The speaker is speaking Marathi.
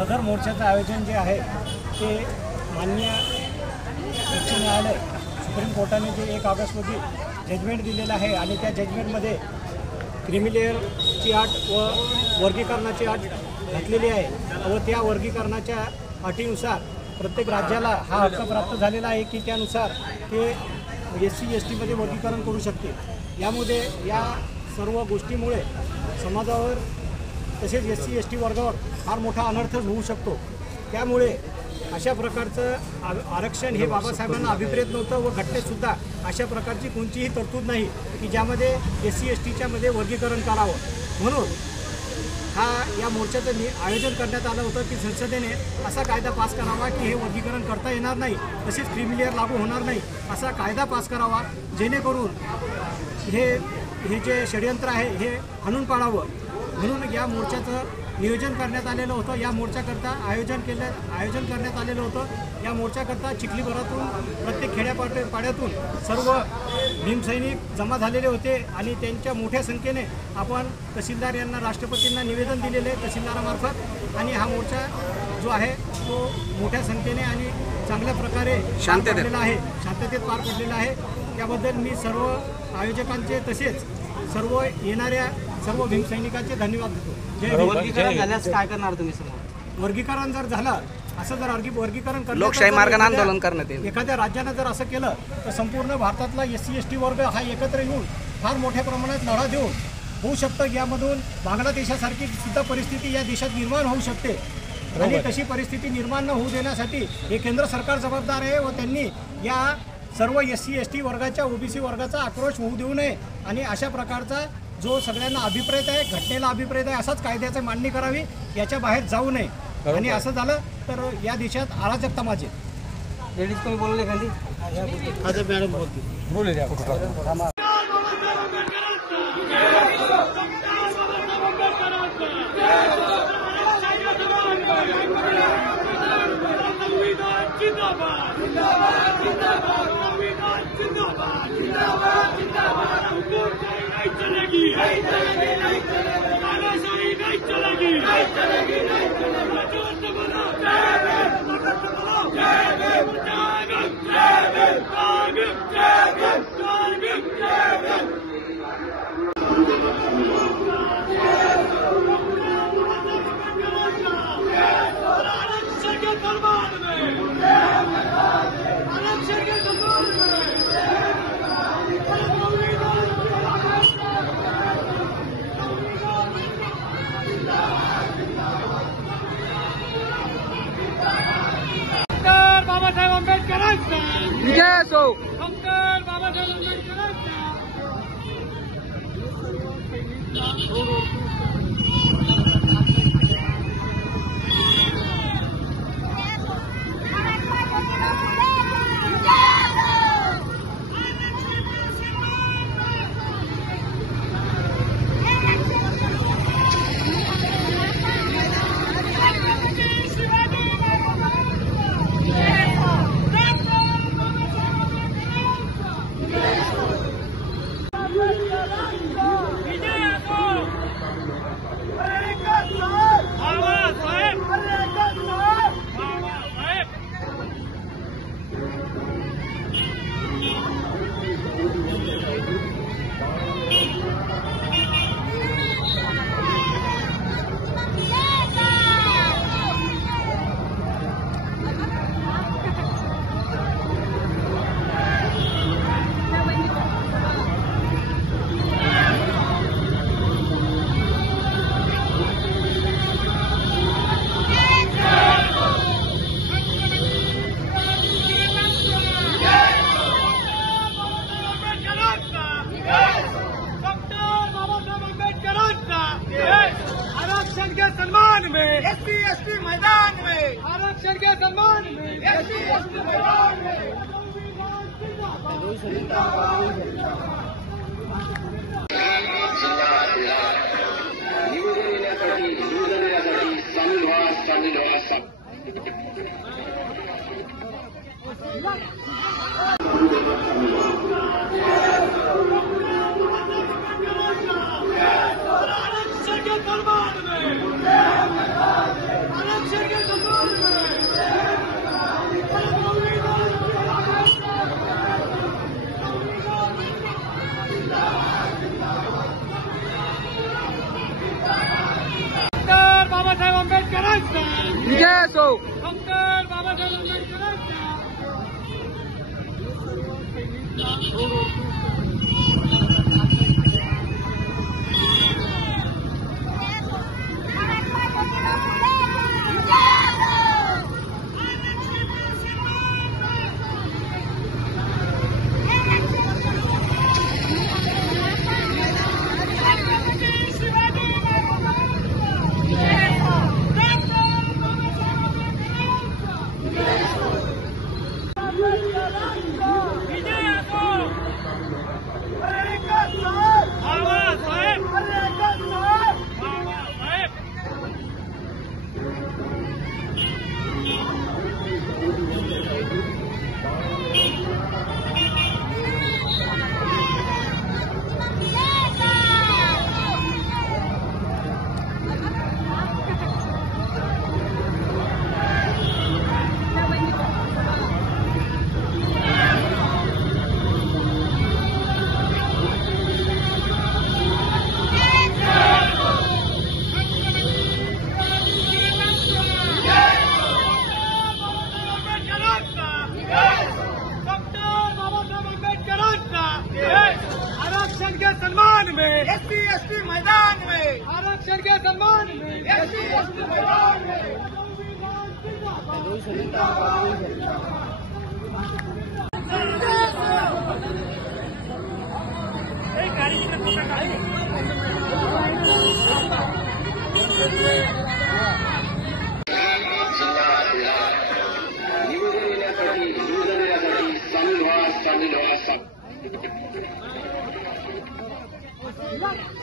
सदर मोर्चाचं आयोजन जे आहे ते माननीय उच्च न्यायालय सुप्रीम कोर्टाने जे 1 ऑगस्ट रोजी जजमेंट दिलेलं आहे आणि त्या जजमेंटमध्ये क्रिमिलेअरची अट व वर्गीकरणाची अट घातलेली आहे व त्या वर्गीकरणाच्या अटीनुसार प्रत्येक राज्याला हा हक्क प्राप्त झालेला आहे की त्यानुसार ते SC ST मध्ये वर्गीकरण करू शकते। यामध्ये या सर्व गोष्टीमुळे समाजावर तसेच SC ST वर्गावर फार मोठा अनर्थ होऊ शकतो। त्यामुळे अशा प्रकारचं आरक्षण हे बाबासाहेबांना अभिप्रेत नव्हतं व घटनेतसुद्धा अशा प्रकारची कोणतीही तरतूद नाही की ज्यामध्ये SC STच्या मध्ये वर्गीकरण करावं। म्हणून या मोर्चाचं आयोजन करण्यात आलं होतं की संसदेने असा कायदा पास करावा की हे वर्गीकरण करता येणार नाही, तसेच क्रिमिलेअर लागू होणार नाही असा कायदा पास करावा, जेणेकरून हे जे षडयंत्र आहे हे हाणून पाडावं। म्हणून या मोर्चाचं नियोजन करण्यात आलेलं होतं। या मोर्चाकरता आयोजन करण्यात आलेलं होतं। या मोर्चाकरता चिखलीभरातून प्रत्येक खेड्यापाड्यातून सर्व भीमसैनिक जमा झालेले होते आणि त्यांच्या मोठ्या संख्येने आपण तहसीलदार यांना राष्ट्रपतींना निवेदन दिलेले तहसीलदारामार्फत आणि हा मोर्चा जो आहे तो मोठ्या संख्येने आणि चांगल्या प्रकारे शांततेत पार पडलेला आहे। त्याबद्दल मी सर्व आयोजकांचे तसेच सर्व येणाऱ्या सर्व भीमसैनिकांचे धन्यवाद देतो। वर्गीकरण झाल्यास काय करणार तुम्ही समोर? वर्गीकरण जर झालं असं जर वर्गीकरण करण्यात लोकशाही मार्गाने आंदोलन करण्यात येईल। एखाद्या राज्यानं जर असं केलं तर संपूर्ण भारतातला SC ST वर्ग हा एकत्र येऊन फार मोठ्या प्रमाणात लढा देऊन होऊ शकतं। यामधून बांगलादेशासारखी सुद्धा परिस्थिती या देशात निर्माण होऊ शकते आणि तशी परिस्थिती निर्माण न होऊ देण्यासाठी हे केंद्र सरकार जबाबदार आहे व त्यांनी या सर्व SC ST वर्गाच्या OBC वर्गाचा आक्रोश होऊ देऊ नये आणि अशा प्रकारचा जो सगळ्यांना अभिप्रेत आहे, घटनेला अभिप्रेत आहे, असाच कायद्याची मांडणी करावी, याच्या बाहेर जाऊ नये। आणि असं झालं तर या देशात अराजकता माजेल। लेडीज कोणी बोलले खाली? आता मॅडम बोलते बाबासाहेब आंबेडकरांचा विजय असो। डॉक्टर बाबासाहेब आंबेडकरांचा SC ST मैदान में, आरक्षण के सम्मान में SC ST मैदान में निवडून येण्यासाठी सामील व्हा आंबेडकरांचा विजय असो. डॉक्टर बाबासाहेब आंबेडकरांचा आरक्षण के सम्मान में एसटी मैदान में आरक्षण के सम्मान में एसटी मैदान में निवडून येण्यासाठी सामील व्हा.